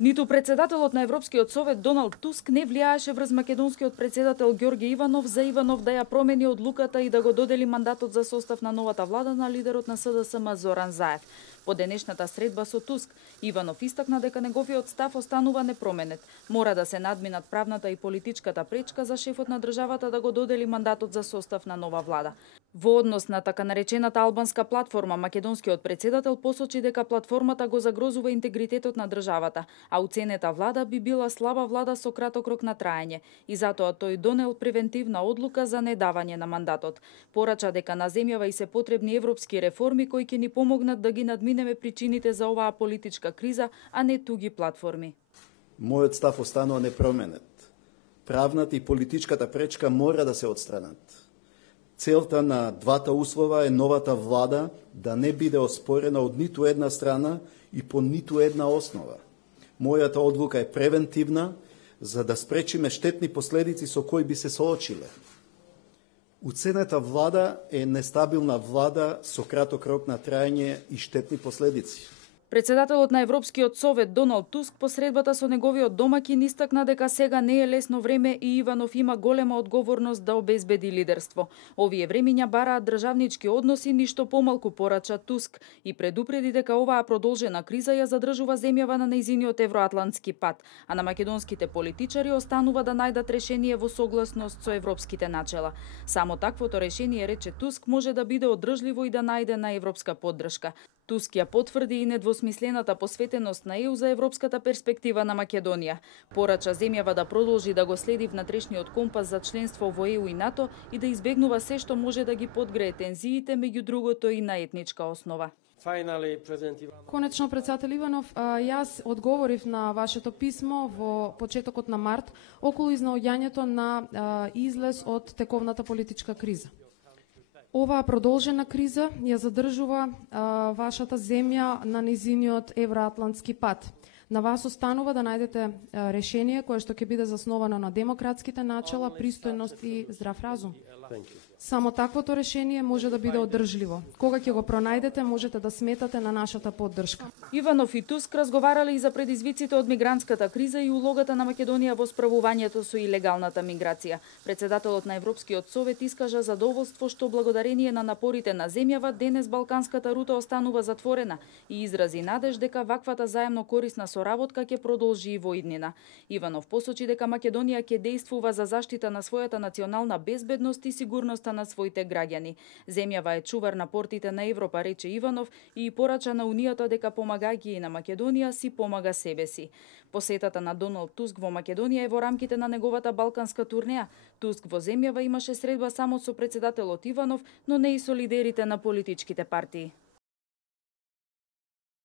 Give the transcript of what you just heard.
Ниту председателот на Европскиот совет Доналд Туск не влијаеше врз македонскиот председател Ѓорѓе Иванов за Иванов да ја промени одлуката и да го додели мандатот за состав на новата влада на лидерот на СДСМ Зоран Заев. По денешната средба со Туск, Иванов истакна дека неговиот став останува непроменет. Мора да се надминат правната и политичката пречка за шефот на државата да го додели мандатот за состав на нова влада. Во однос на така наречената албанска платформа, македонскиот председател посочи дека платформата го загрозува интегритетот на државата, а уценета влада би била слаба влада со краток рок на траење и затоа тој донел превентивна одлука за недавање на мандатот. Порача дека на земјава и се потребни европски реформи кои ќе ни помогнат да ги надминеме причините за оваа политичка криза, а не туги платформи. Мојот став останува непроменет. Правната и политичката пречка мора да се отстранат. Целта на двата услова е новата влада да не биде оспорена од ниту една страна и по ниту една основа. Мојата одлука е превентивна, за да спречиме штетни последици со кои би се соочиле. Уценета влада е нестабилна влада со краток рок на траење и штетни последици. Председателот на Европскиот совет Доналд Туск по средбата со неговиот домакин истакна дека сега не е лесно време и Иванов има голема одговорност да обезбеди лидерство. Овие времиња бараат државнички односи, ништо помалку, порача Туск и предупреди дека оваа продолжена криза ја задржува земјава на нејзиниот евроатлантски пат, а на македонските политичари останува да најдат решение во согласност со европските начела. Само таквото решение, рече Туск, може да биде одржливо и да најде на европска поддршка. Туск ја потврди и недвосмислената посветеност на ЕУ за европската перспектива на Македонија. Порача земјава да продолжи да го следи внатрешниот компас за членство во ЕУ и НАТО и да избегнува се што може да ги подгрее тензиите, меѓу другото и на етничка основа. Конечно, председател Иванов, јас одговорив на вашето писмо во почетокот на март околу изнаоѓањето на излез од тековната политичка криза. Оваа продолжена криза ја задржува вашата земја на низиниот евроатлантски пат. На вас останува да најдете решение кое што ќе биде засновано на демократските начела, пристојност и здрав разум. Само таквото решение може да биде одржливо. Кога ќе го пронајдете, можете да сметате на нашата поддршка. Иванов и Туск разговарале и за предизвиците од мигрантската криза и улогата на Македонија во справувањето со илегалната миграција. Председателот на Европскиот совет искажа задоволство што благодарение на напорите на земјава денес балканската рута останува затворена и изрази надеж дека ваквата заемно корисна соработка ќе продолжи и во иднина. Иванов посочи дека Македонија ќе действува за заштита на својата национална безбедност и сигурноста на своите граѓани. Земјава е чувар на портите на Европа, рече Иванов, и порача на Унијата дека помагајќи и на Македонија си помага себе си. Посетата на Доналд Туск во Македонија е во рамките на неговата балканска турнеја. Туск во земјава имаше средба само со председателот Иванов, но не и со лидерите на политичките партии.